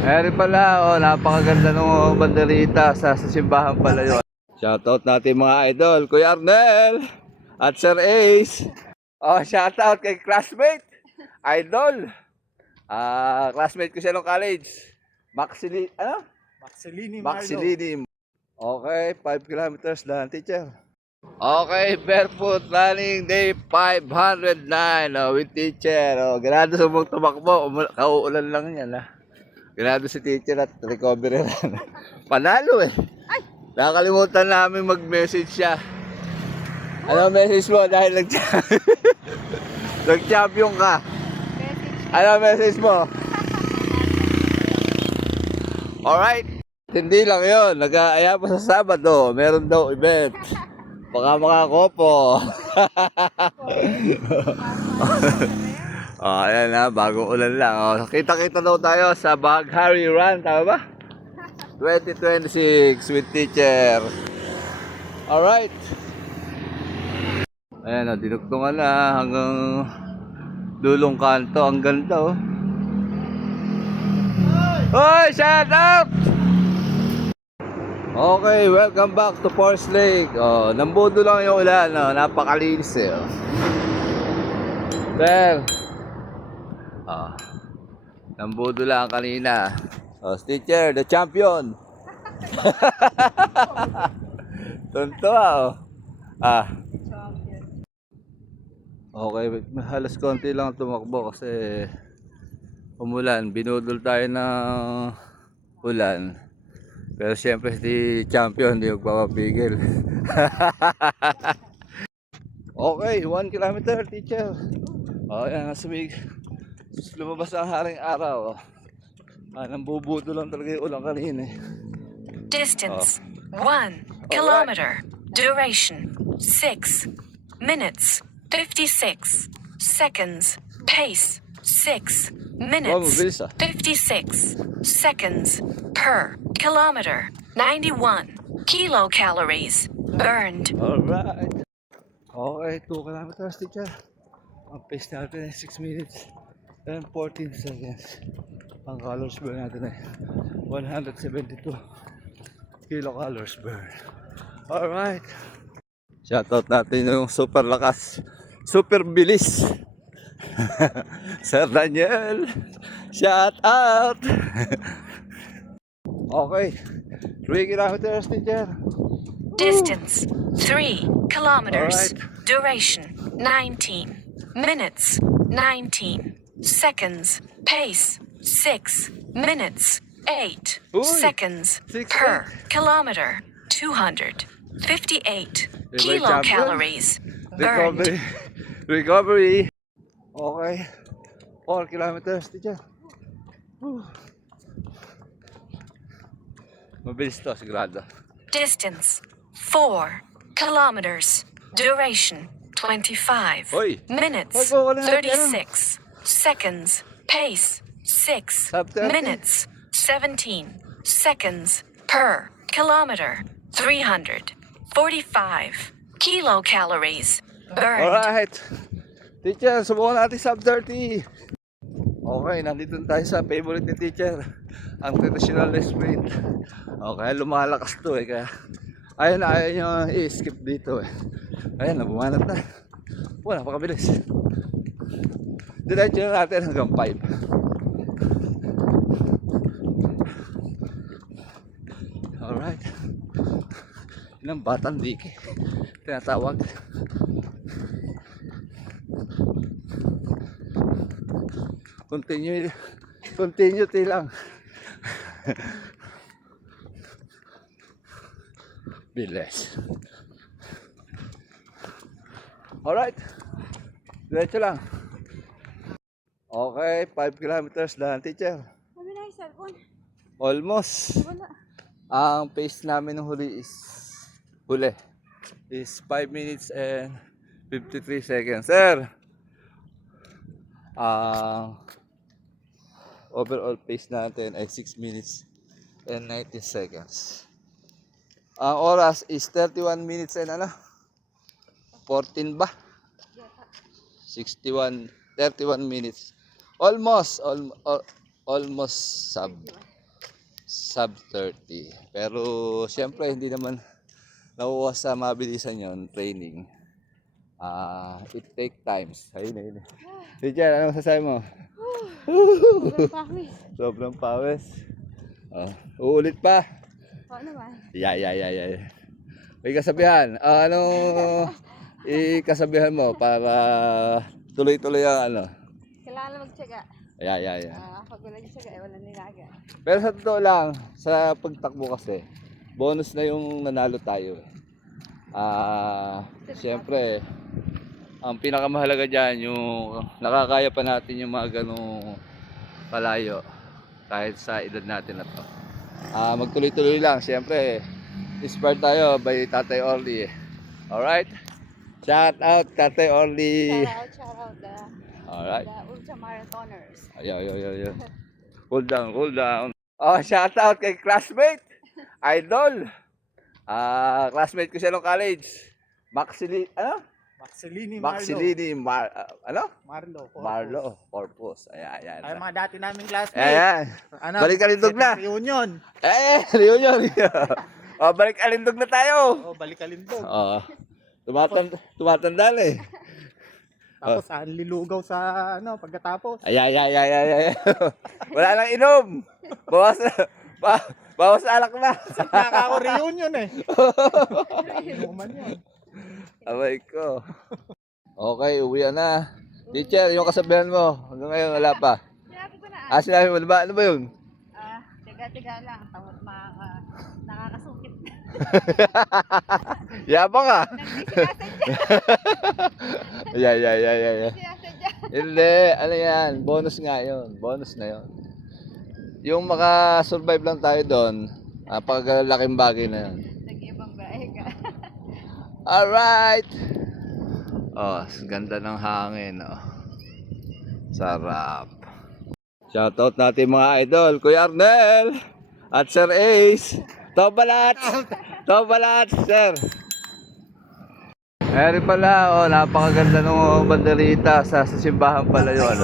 Meron pala, oh, napakaganda ng banderita sa simbahan pala yun. Shoutout natin mga idol, Kuya Arnel at Sir Ace. Oh, shoutout kay classmate, idol. Classmate ko siya nung college. Maxellini Marlo. Maxilini. Okay, 5 kilometers lang, teacher. Okay, barefoot running day 509 with teacher. Ganado sa mong tumakbo, kauulan lang yan. Ganado si teacher at recovery run. Panalo eh. Nakalimutan namin mag-message siya. Ano message mo dahil nag-champion ka? Ano message mo? Alright. Hindi lang yun. Nag-aaya pa sa Sabado. Meron daw event. Baka makakopo. Ayan na. Bagong ulan lang. Kita-kita daw tayo sa Baghari Run. Tama ba? 2026 with teacher. Alright. Ayan, dinugtungan na hanggang dulong kanto. Ang ganda, oh. Hoy, shout out! Okay, welcome back to Forest Lake. Nambudo lang yung ulan, napakalinis eh. Well, nambudo lang kanina. Teacher, the champion. Tuntua, Okay, halos konti lang tumakbo kasi umulan. Binudol tayo ng ulan. Pero siyempre si champion hindi magpapapigil. Okay, 1 kilometer, teacher. Yan, nasumig. Lumabas ang haring araw. Nambubuto lang talaga yung ulang kanina. Distance 1 kilometer. Duration 6 minutes 56 seconds. Pace 6 minutes 56 seconds per kilometer. 91 kilocalories burned. Alright. Okay, 2 kilometers, teacher. Ang pace natin ay 6 minutes and 14 seconds. Ang calories burn natin ay 172 kilocalories burn. Alright. Shoutout natin yung super lakas, super bilis. Sir Daniel, shout out. Okay, 3 kilometers, teacher. Distance 3 kilometers. Alright. Duration 19 minutes 19 seconds. Pace 6 minutes 8 Uy, seconds 6, per kilometer. 258 kilocalories burned. Recovery. Okay, 4 kilometers, teacher. Mabilis to, sigurado. Distance 4 kilometers. Duration 25 Hoy, minutes wag mo na 36 seconds. Pace 6 Top 30. minutes 17 seconds per kilometer. 345 kilocalories burned. Alright. Teacher, subukan natin sub 30. Okay, nandito tayo sa favorite ni teacher. Ang traditional sprint. Okay, lumalakas to eh. Kaya ayaw nyo i-skip dito eh. Ayan, nabumanat na. Napakabilis. Diretso na natin hanggang 5. Alright. Yun ang batang diki. Tinatawag. Continuity lang. Bilis. Alright. Diretso lang. Okay, 5 kilometers lang, teacher. Sabi na yung cellphone. Almost. Wala. Ang pace namin ng huli is 5 minutes and 53 seconds. Sir, overall pace natin ay 6 minutes and 19 seconds. Ang oras is 31 minutes and 14 ba? 31 minutes. Almost almost sub 30. Pero siyempre hindi naman nakuha sa mabilisan yon training. It take times. Ayun. Teacher, ano masasabi mo? Sobrang pawis. Uulit pa. Oo naman. Yeah. May kasabihan. Ikasabihan mo para tuloy-tuloy ang ano. Kailangan magtiyaga. Yeah. Pag wala yung tiyaga, wala nilaga. Pero sa totoo lang, sa pagtakbo kasi, bonus na yung nanalo tayo. Siyempre, ang pinakamahalaga dyan, yung nakakaya pa natin yung mga ganong kalayo kahit sa edad natin na to. Magtuloy-tuloy lang. Siyempre, inspired tayo by Tatay Orly. Alright? Shout out Tatay Orly. Shout out Alright. the ultramarathoners. Ayo. Hold down. Shout out kay classmate. Idol. Classmate ko siya nung college. Maxilini Marlo Corpus. Ayan. Ay, mga dati naming classmates. Ayan. Balik Alindog na. Reunion. Reunion. Balik Alindog na tayo. Balik Alindog. Tumatanda na eh. Tapos lilugaw sa pagkatapos. Ay. Wala nang inom. Bawas alak na. Nakaka-reunion eh. Inuman yun. Abay ko. Okay, uwi na. Teacher, yung kasabihan mo. Hanggang ngayon, wala pa. Sinabi ko na. Sinabi mo, diba? Ano ba yun? Tiyaga lang. Tawad nakakasukit. Yabang ah. Sinasadya. Yeah. Sinasadya. Hindi, ano yan? Bonus nga yun. Bonus na yun. Yung makasurvive lang tayo doon, napakalaking bagay na yun. Nag-ibang bahay ka. Alright! Ganda ng hangin. Sarap. Shoutout natin mga idol, Kuya Arnel at Sir Ace. Tobalat, sir. Eri pala, napakaganda ng banderita sa simbahan pala yun.